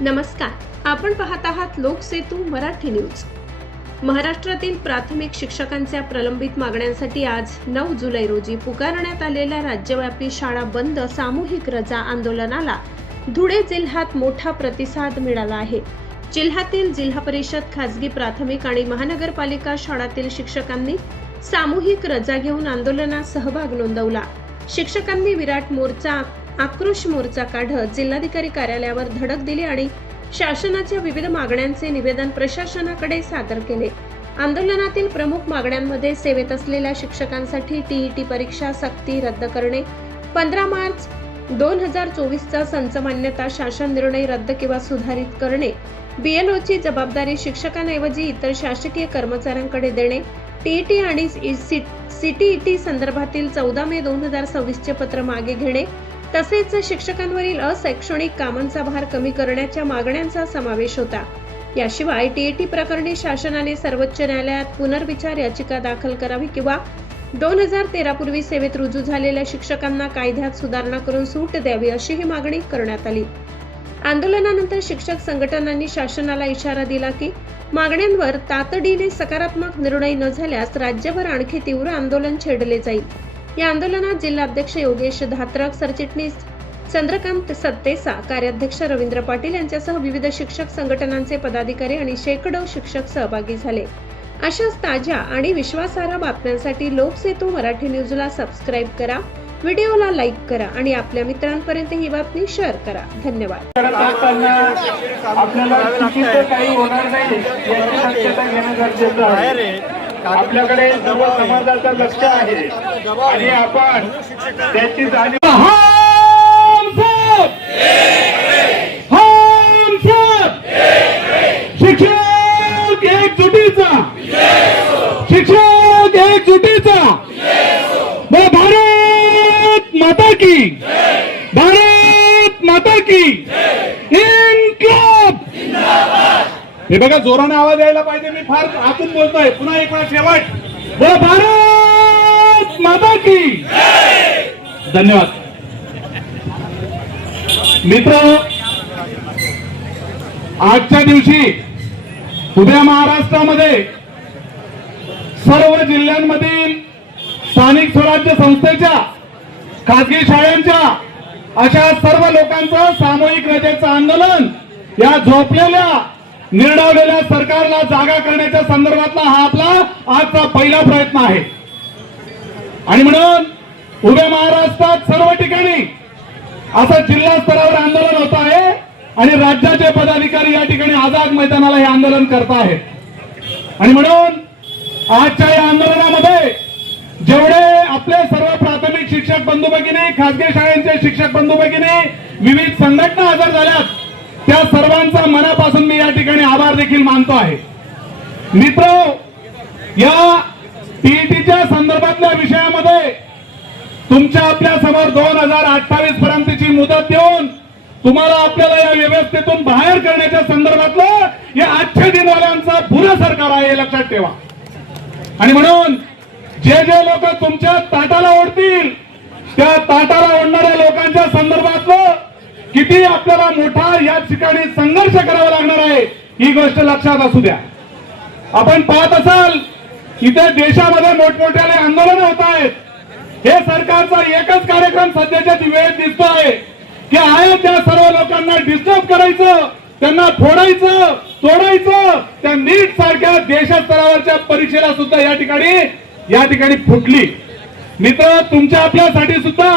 नमस्कार, आपण पाहत आहात लोकसेतू मराठी न्यूज। महाराष्ट्रातील प्राथमिक शिक्षकांच्या प्रलंबित मागण्यांसाठी आज 9 जुलै रोजी पुकारण्यात आलेल्या राज्यव्यापी शाळा बंद सामूहिक रजा आंदोलनाला धुळे जिल्ह्यात मोठा प्रतिसाद मिळाला आहे। जिल्ह्यातील जिल्हा परिषद, खासगी प्राथमिक आणि महानगरपालिका शाळांतील शिक्षकांनी सामूहिक रजा घेऊन आंदोलनात सहभाग नोंदवला। शिक्षकांनी विराट मोर्चा, आक्रोश मोर्चा काढत जिल्हाधिकारी कार्यालयावर धडक दिली आणि शासनाच्या विविध मागण्यांचे निवेदन प्रशासनाकडे सादर केले। आंदोलनातील प्रमुख मागण्यांमध्ये सेवेत असलेल्या शिक्षकांसाठी टीईटी परीक्षा सक्ती रद्द करणे, 15 मार्च 2024चा संच मान्यता शासन निर्णय रद्द किंवा सुधारित करणे, बीएलओची जबाबदारी शिक्षकांऐवजी इतर शासकीय कर्मचाऱ्यांकडे देणे, टीईटी आणि सीटीईटी संदर्भातील 14 मे 2026चे पत्र मागे घेणे, तसेच शिक्षकांवरील अशैक्षणिक कामांचा भार कमी करण्याच्या मागण्यांचा समावेश होता। याशिवाय टीईटी प्रकरणी शासनाने सर्वोच्च न्यायालयात पुनर्विचार याचिका दाखल करावी किंवा 2013 पूर्वी सेवेत रुजू झालेल्या शिक्षकांना कायद्यात सुधारणा करून सूट द्यावी अशीही मागणी करण्यात आली। आंदोलनानंतर शिक्षक संघटनांनी शासनाला इशारा दिला की मागण्यांवर तातडीने सकारात्मक निर्णय न झाल्यास राज्यभर आणखी तीव्र आंदोलन छेडले जाईल। या आंदोलनात जिल्हाध्यक्ष योगेश धात्रक, सरचिटणीस चंद्रकांत सत्तेसा, कार्याध्यक्ष रवींद्र पाटील यांच्यासह विविध शिक्षक संघटनांचे पदाधिकारी आणि शेकडो शिक्षक सहभागी झाले। अशाच ताज्या आणि विश्वासार्ह बातम्यांसाठी लोकसेतू मराठी न्यूजला सबस्क्राईब करा, व्हिडिओला लाईक करा आणि आपल्या मित्रांपर्यंत ही बातमी शेअर करा। धन्यवाद। आपल्याला चुकीचं काही होणार नाही याची दक्षता घेणं गरजेचं आहे। आपल्याकडे सर्व समाजाचं लक्ष आहे आणि आपण त्याची जाणीव शिक्षक एकजुटीचा, शिक्षक एकजुटीचा, भारत माता की, भारत माता की इन्क्लाब। हे बघा, जोराने आवाज यायला पाहिजे, मी फार आतून बोलतोय। पुन्हा एक वेळा शेवट, वो भारत माता की। धन्यवाद मित्र। आजच्या दिवशी उद्या महाराष्ट्रामध्ये सर्व जिल्ह्यांमधील स्थानिक स्वराज्य संस्थेच्या, खासगी शाळांच्या अशा सर्व लोकांचं सामूहिक रजेचं आंदोलन या झोपलेल्या निर्डावलेल्या सरकारला जागा करण्याच्या संदर्भातला हा आपला आजचा पहिला प्रयत्न आहे। आणि म्हणून उभ्या महाराष्ट्रात सर्व ठिकाणी असं जिल्हा स्तरावर आंदोलन होत आहे आणि राज्याचे पदाधिकारी या ठिकाणी आझाद मैदानाला हे आंदोलन करत आहेत। आणि म्हणून आजच्या या आंदोलनामध्ये जेवढे आपले सर्व प्राथमिक शिक्षक बंधू भगिनी, खासगी शाळांचे शिक्षक बंधू भगिनी, विविध संघटना हजर झाल्यात, त्या सर्वांचा मनापासून मी या ठिकाणी आभार देखील मानतो आहे। मित्र, या टीईटीच्या संदर्भातल्या विषयामध्ये तुमच्या आपल्या समोर 2028 पर्यंतची मुदत देऊन तुम्हाला आपल्याला या व्यवस्थेतून बाहेर करण्याच्या संदर्भातलं या आजच्या दिनवाल्यांचा भुरं सरकार आहे, हे लक्षात ठेवा। आणि म्हणून जे जे लोक तुमच्या ताटाला ओढतील, त्या ताटाला ओढणाऱ्या लोकांच्या संदर्भातलं किती आपल्याला मोठा या ठिकाणी संघर्ष करावा लागणार आहे, ही गोष्ट लक्षात असू द्या। आपण पाहत असाल, इथे देशामध्ये मोठमोठ्याने आंदोलन होत आहेत। हे सरकारचा एकच कार्यक्रम सध्याच्या वेळेत दिसतोय की आहे त्या सर्व लोकांना डिस्टर्ब करायचं, त्यांना फोडायचं, तोडायचं। त्या नीट सारख्या देशस्तरावरच्या परीक्षेला सुद्धा या ठिकाणी फुटली। मित्र, तुमच्या आपल्यासाठी सुद्धा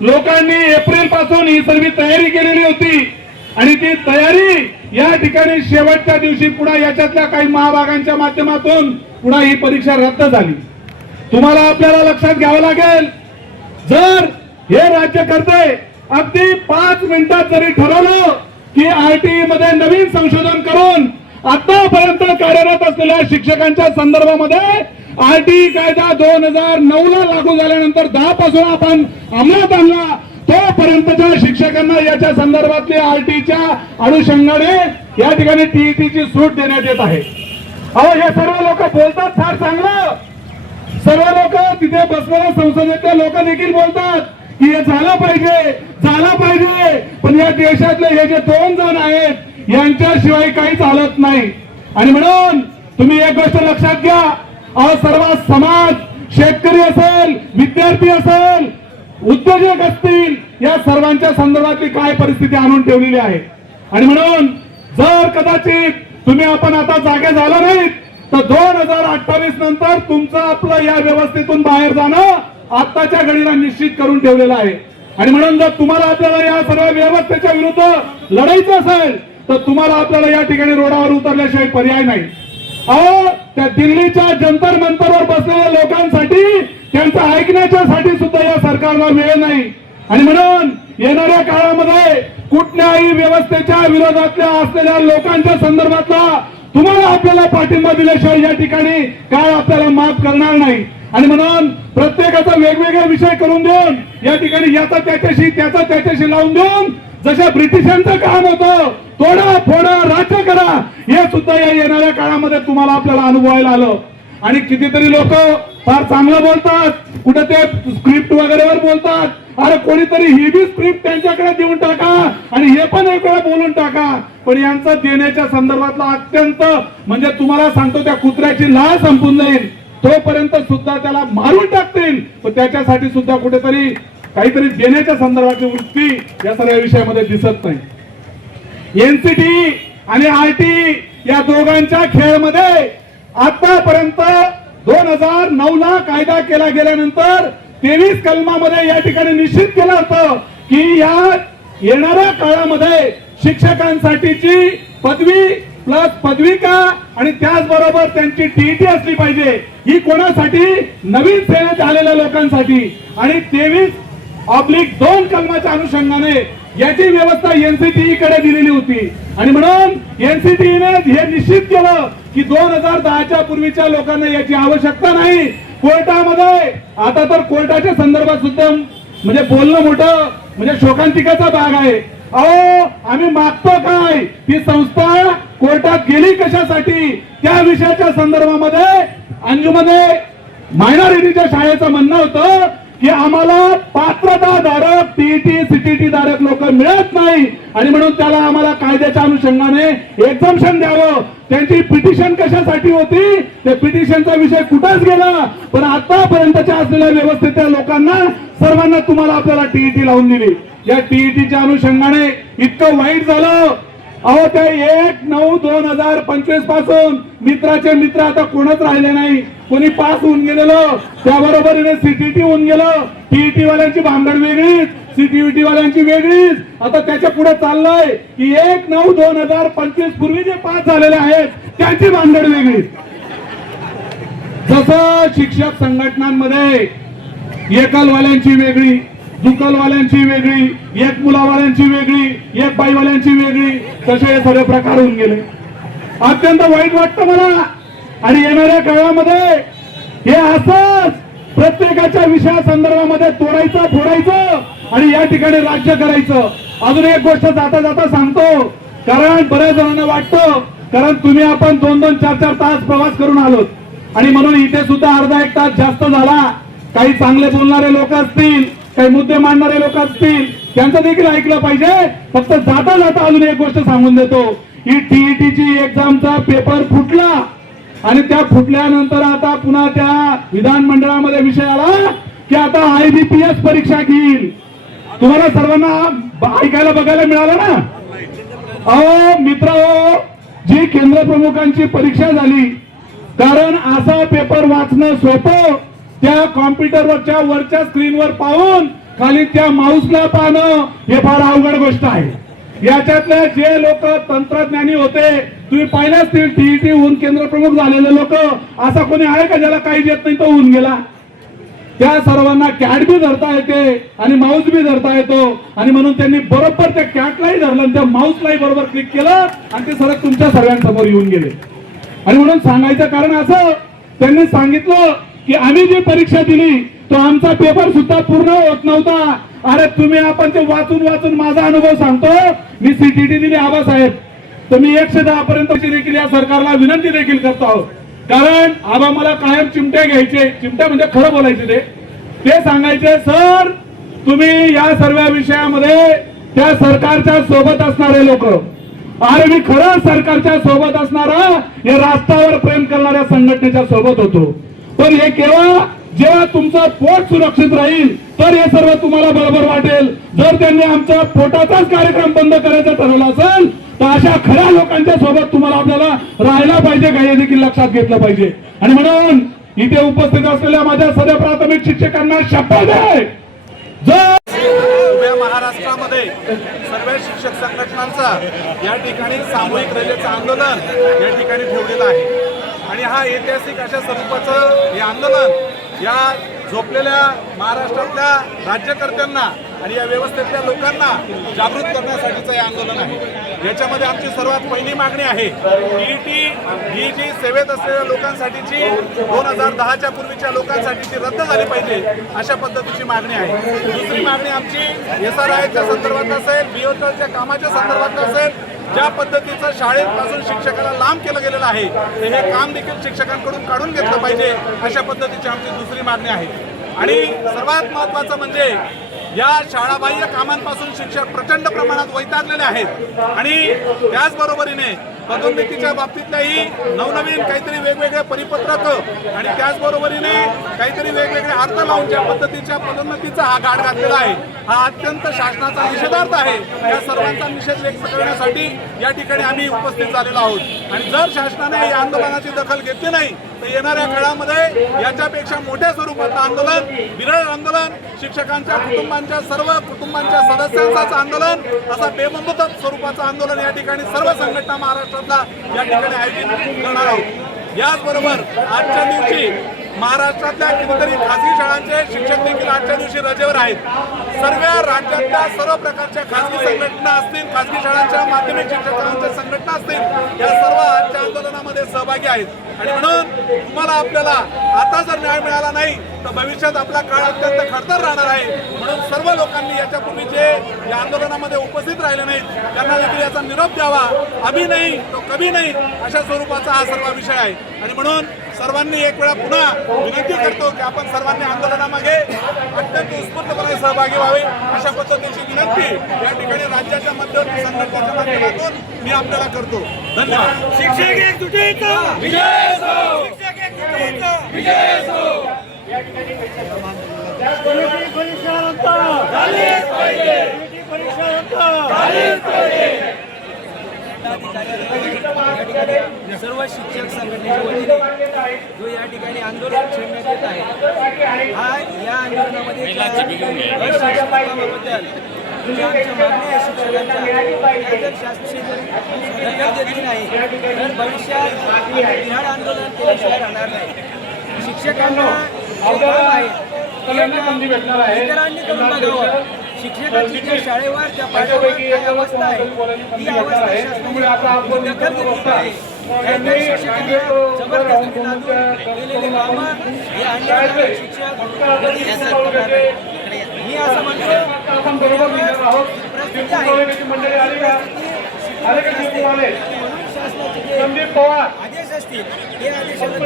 लोकांनी एप्रिल पासून ही सर्व तयारी केलेली होती आणि ती तयारी या ठिकाणी शेवटच्या दिवशी पुन्हा याच्यातल्या काही महाभागांच्या माध्यमातून पुन्हा ही परीक्षा रद्द झाली। तुम्हाला आपल्याला लक्षात घ्यावं लागेल, जर हे राज्यकर्ते अगदी 5 मिनिटात जरी ठरवलं की आरटीई मध्ये नवीन संशोधन करून आतापर्यंत कार्यरत असलेल्या शिक्षकांच्या संदर्भामध्ये आरटीई कायदा 2009 ला लागू झाल्यानंतर 10 पासून आपण अंमलात आणला, तोपर्यंतच्या शिक्षकांना याच्या संदर्भातली आरटीईच्या अनुषंगाने या ठिकाणी टीईटीची सूट देण्यात येत आहे। अहो, हे सर्व लोक बोलतात फार चांगलं, सर्व लोक तिथे बसलेल्या संसदेतले लोक देखील बोलतात की हे झालं पाहिजे, पण या देशातले हे जे 2 जण आहेत यांच्याशिवाय काही चालत नाही. आणि म्हणून तुम्ही एक गोष्ट लक्षात घ्या, सर्व समाज, शेतकरी असेल, विद्यार्थी असेल, उद्योजक असतील, या सर्वांच्या संदर्भातली काय परिस्थिती आणून ठेवलेली आहे. आणि म्हणून जर कदाचित तुम्ही आपण आता जागे झाला नाहीत तर 2028 नंतर तुमचं आपलं या व्यवस्थेतून बाहेर जाणं आत्ताच्या घडीला निश्चित करून ठेवलेलं आहे. आणि म्हणून जर तुम्हाला आपल्याला या सर्व व्यवस्थेच्या विरुद्ध लढायचं असेल तर तुम्हाला आपल्याला या ठिकाणी रोडावर उतरल्याशिवाय पर्याय नाही. त्या दिल्लीच्या जंतर मंतरवर बसलेल्या लोकांसाठी, त्यांचं ऐकण्याच्यासाठी सुद्धा या सरकारला वेळ नाही. आणि म्हणून येणाऱ्या काळामध्ये कुठल्याही व्यवस्थेच्या विरोधातल्या असलेल्या लोकांच्या संदर्भातला तुम्हाला आपल्याला पाठिंबा दिल्याशिवाय या ठिकाणी काय आपल्याला माफ करणार नाही. आणि म्हणून प्रत्येकाचा वेगवेगळे विषय करून देऊन या ठिकाणी याचा त्याच्याशी, त्याचा त्याच्याशी लावून देऊन जशा ब्रिटिशांचं काम होतं तोडा फोडा राज्य करा, हे सुद्धा या येणाऱ्या काळामध्ये तुम्हाला आपल्याला अनुभवायला आलं. आणि कितीतरी लोक फार चांगलं बोलतात, कुठे ते स्क्रिप्ट वगैरेवर बोलतात. अरे कोणीतरी ही बी स्क्रिप्ट त्यांच्याकडे देऊन टाका आणि हे पण एक वेळा बोलून टाका. पण यांचं देण्याच्या संदर्भातला अत्यंत म्हणजे तुम्हाला सांगतो त्या कुत्र्याची लाळ संपून जाईल तोपर्यंत सुद्धा त्याला मारून टाकतील. पण त्याच्यासाठी सुद्धा कुठेतरी काहीतरी देण्याच्या संदर्भातली वृत्ती या सगळ्या विषयामध्ये दिसत नाही. एनसीटी आणि आरटी या दोघांच्या खेळमध्ये आतापर्यंत 2009 ला कायदा केला गेल्यानंतर 23 कलमामध्ये या ठिकाणी निश्चित केलं होतं की या येणाऱ्या काळामध्ये शिक्षकांसाठीची पदवी प्लस पदविका आणि त्याचबरोबर त्यांची टीईटी असली पाहिजे. ही कोणासाठी? नवीन सेनेत आलेल्या लोकांसाठी. आणि 23/2 कलमाच्या अनुषंगाने याची व्यवस्था एनसीटीई कडे दिलेली होती. आणि म्हणून एनसीटीईने हे निश्चित केलं की 2010च्या पूर्वीच्या लोकांना याची आवश्यकता नाही. कोर्टामध्ये आता तर कोर्टाच्या संदर्भात सुद्धा म्हणजे बोलणं मोठं म्हणजे शोकांतिकाचा भाग आहे. आम्ही मागतो काय, ती संस्था कोर्टात गेली कशासाठी, त्या विषयाच्या संदर्भामध्ये अंजुमने मायनॉरिटीच्या शाळेचं म्हणणं होतं की आम्हाला पात्रताधारक टीईटी सीटीटी धारक लोक मिळत नाही आणि म्हणून त्याला आम्हाला कायद्याच्या अनुषंगाने एक्झम्पशन द्यावं. त्यांची पिटिशन कशासाठी होती, त्या पिटिशनचा विषय कुठंच गेला. पण आतापर्यंतच्या असलेल्या व्यवस्थेच्या लोकांना सर्वांना तुम्हाला आपल्याला टीईटी लावून दिली. या टीईटीच्या अनुषंगाने इतकं वाईट झालं. त्या 1/9/2025 पासून मित्राचे मित्र आता कोणच राहिले नाही. कोणी पास होऊन गेलेलं, त्याबरोबरीने सीटीटी होऊन गेलं. टीईटी वाल्यांची भानगड वेगळीच, सीटीईटी वाल्यांची वेगळीच. आता त्याच्या पुढे चाललंय की 1/9/2025 पूर्वी जे पास झालेले आहेत त्यांची भानगड वेगळीच. जसं शिक्षक संघटनांमध्ये एकलवाल्यांची वेगळी, दुकलवाल्यांची वेगळी, एक मुलावाल्यांची वेगळी, एक बाईवाल्यांची वेगळी, तसे हे सगळे प्रकार होऊन गेले. अत्यंत वाईट वाटतं मला. आणि येणाऱ्या काळामध्ये हे असंच प्रत्येकाच्या विषया संदर्भामध्ये तोडायचं फोडायचं आणि या ठिकाणी राज्य करायचं. अजून एक गोष्ट जाता जाता सांगतो, कारण बऱ्याच जणांना वाटतं कारण तुम्ही आपण 2-2, 4-4 तास प्रवास करून आलोत आणि म्हणून इथे सुद्धा अर्धा 1 तास जास्त झाला. काही चांगले बोलणारे लोक असतील, काही मुद्दे मांडणारे लोक असतील, त्यांचं देखील ऐकलं पाहिजे. फक्त जाता जाता अजून एक गोष्ट सांगून देतो, ही टीईटीची एक्झामचा पेपर फुटला आणि त्या फुटल्यानंतर आता पुन्हा त्या विधानमंडळामध्ये विषय आला की आता IBPS परीक्षा घेईल. तुम्हाला सर्वांना ऐकायला बघायला मिळालं ना. मित्र, जी केंद्र प्रमुखांची परीक्षा झाली, कारण असा पेपर वाचणं सोपं, त्या कॉम्प्युटरवरच्या वरच्या स्क्रीनवर पाहून खाली त्या माऊसला पाहणं हे फार अवघड गोष्ट आहे. याच्यातले जे लोक तंत्रज्ञानी होते, तुम्ही पाहिलं असतील टीईटी होऊन केंद्र प्रमुख झालेले लोक, असा कोणी आहे का ज्याला काही येत नाही तो होऊन गेला. त्या सर्वांना कॅट बी धरता येते आणि माऊस बी धरता येतो आणि म्हणून त्यांनी बरोबर त्या कॅटलाही धरलं आणि त्या माऊसलाही बरोबर क्लिक केलं आणि ते सरळ तुमच्या सर्वांसमोर येऊन गेले. आणि म्हणून सांगायचं कारण असं, त्यांनी सांगितलं की आम्ही जी परीक्षा दिली तो आमचा पेपर सुद्धा पूर्ण होत नव्हता. अरे तुम्ही आपण ते वाचून वाचून माझा अनुभव सांगतो. मी सीटीटी दिली आबासाहेब, तर मी 110 पर्यंत देखील या सरकारला विनंती देखील करतो आहोत. कारण आबा मला कायम चिमट्या घ्यायचे, चिमट्या म्हणजे खरं बोलायचे, ते सांगायचे सर तुम्ही या सर्व विषयामध्ये त्या सरकारच्या सोबत असणारे लोक अरे मी खरं सरकारच्या सोबत असणारा या राष्ट्रावर प्रेम करणाऱ्या संघटनेच्या सोबत होतो, पण हे केव्हा जेव्हा तुमचं पोट सुरक्षित राहील तर हे सर्व तुम्हाला बरोबर वाटेल. जर त्यांनी आमच्या पोटाचाच कार्यक्रम बंद करायचा ठरवला असेल तर अशा खऱ्या लोकांच्या सोबत तुम्हाला आपल्याला राहायला पाहिजे का हे देखील लक्षात घेतलं पाहिजे. आणि म्हणून इथे उपस्थित असलेल्या माझ्या सगळ्या प्राथमिक शिक्षकांना शपथ आहे, जर उभ्या महाराष्ट्रामध्ये सर्व शिक्षक संघटनांचा या ठिकाणी सामूहिक रजेचं आंदोलन या ठिकाणी ठेवलेलं आहे. आणि हा ऐतिहासिक अशा स्वरूपाचं हे आंदोलन या झोपलेल्या महाराष्ट्रातल्या राज्यकर्त्यांना आणि या व्यवस्थेतल्या लोकांना जागृत करण्यासाठीचं हे आंदोलन आहे. याच्यामध्ये आमची सर्वात पहिली मागणी आहे टीईटी ही जी सेवेत असलेल्या लोकांसाठीची 2010च्या पूर्वीच्या लोकांसाठीची रद्द झाली पाहिजे अशा पद्धतीची मागणी आहे. दुसरी मागणी आमची SRIच्या संदर्भात असेल, BOTच्या कामाच्या संदर्भात असेल, ज्या पद्धतीचं शाळेपासून शिक्षकाला लांब केलं गेलेलं आहे ते हे काम देखील शिक्षकांकडून काढून घेतलं पाहिजे अशा पद्धतीची आमची दुसरी मागणी आहे. आणि सर्वात महत्त्वाचं म्हणजे या शाळाबाह्य कामांपासून शिक्षक प्रचंड प्रमाणात वैतागलेले आहेत आणि त्याचबरोबरीने पदोन्नतीच्या बाबतीतल्याही नवनवीन काहीतरी वेगवेगळे परिपत्रक आणि त्याचबरोबरीने काहीतरी वेगवेगळे अर्थ लावून ज्या पद्धतीच्या पदोन्नतीचा हा गाड घातलेला आहे हा अत्यंत शासनाचा निषेधार्थ आहे. या सर्वांचा निषेध व्यक्त करण्यासाठी या ठिकाणी आम्ही उपस्थित झालेलो आहोत. आणि जर शासनाने या आंदोलनाची दखल घेतली नाही तर येणाऱ्या काळामध्ये याच्यापेक्षा मोठ्या स्वरूपाचं आंदोलन, विरळ आंदोलन, शिक्षकांच्या कुटुंबांच्या सर्व कुटुंबांच्या सदस्यांचं आंदोलन, असा बेबंद स्वरूपाचं आंदोलन या ठिकाणी सर्व संघटना महाराष्ट्रातला या ठिकाणी आयोजित करणार आहोत. याचबरोबर आजच्या दिवशी महाराष्ट्रातल्या कितीतरी खासगी शाळांचे शिक्षक देखील आजच्या दिवशी रजेवर आहेत. सर्व राज्यातल्या सर्व प्रकारच्या खासगी संघटना असतील, खासगी शाळांच्या माध्यमिक शिक्षकांच्या संघटना असतील, या सर्व आजच्या आंदोलनामध्ये सहभागी आहेत. आणि म्हणून तुम्हाला आपल्याला आता जर न्याय मिळाला नाही तर भविष्यात आपला काळ अत्यंत खडतर राहणार आहे. म्हणून सर्व लोकांनी याच्यापूर्वी जे या आंदोलनामध्ये उपस्थित राहिले नाहीत त्यांना देखील याचा निरोप द्यावा. अभी नाही तो कभी नाही अशा स्वरूपाचा हा सर्व विषय आहे. आणि म्हणून सर्वांनी एक वेळा पुन्हा विनंती करतो की आपण सर्वांनी आंदोलनामागे अत्यंत उत्स्फूर्तपणे सहभागी व्हावे अशा पद्धतीची विनंती या ठिकाणी राज्याच्या मध्यवर्ती संघटनेच्या माध्यमातून मी आपल्याला करतो. धन्यवाद. शिक्षक एकजुटीचा विजय असो. शिक्षक एकजुटीचा विजय असो. परीक्षा रद्द झालीच पाहिजे. परीक्षा रद्द झालीच पाहिजे. सर्व शिक्षक संघटनेच्या वतीने जो या ठिकाणी आंदोलन छेडण्यात येत आहे हा या आंदोलनामध्ये अशिक्षितपणाबद्दल ज्या आमच्या मागण्या आहे शिक्षकांच्या जर शासनाने जर दखल घेतली नाही तर भविष्यात विराट आंदोलन केल्याशिवाय राहणार नाही. शिक्षकांना जे काम आहे इतरांनी करून बघावं. शिक्षकांची ज्या शाळेवर त्या पाठावर काय अवस्था आहे ती अवस्था शासनाने दखल घेतली पाहिजे. काहीतरी शिक्षकांना जबरदस्ती लादून केलेले कामं हे अन्याय शिक्षक मी असं म्हणतो परिस्थिती आहे म्हणून शासनाचे जे आदेश असतील ते आदेशाला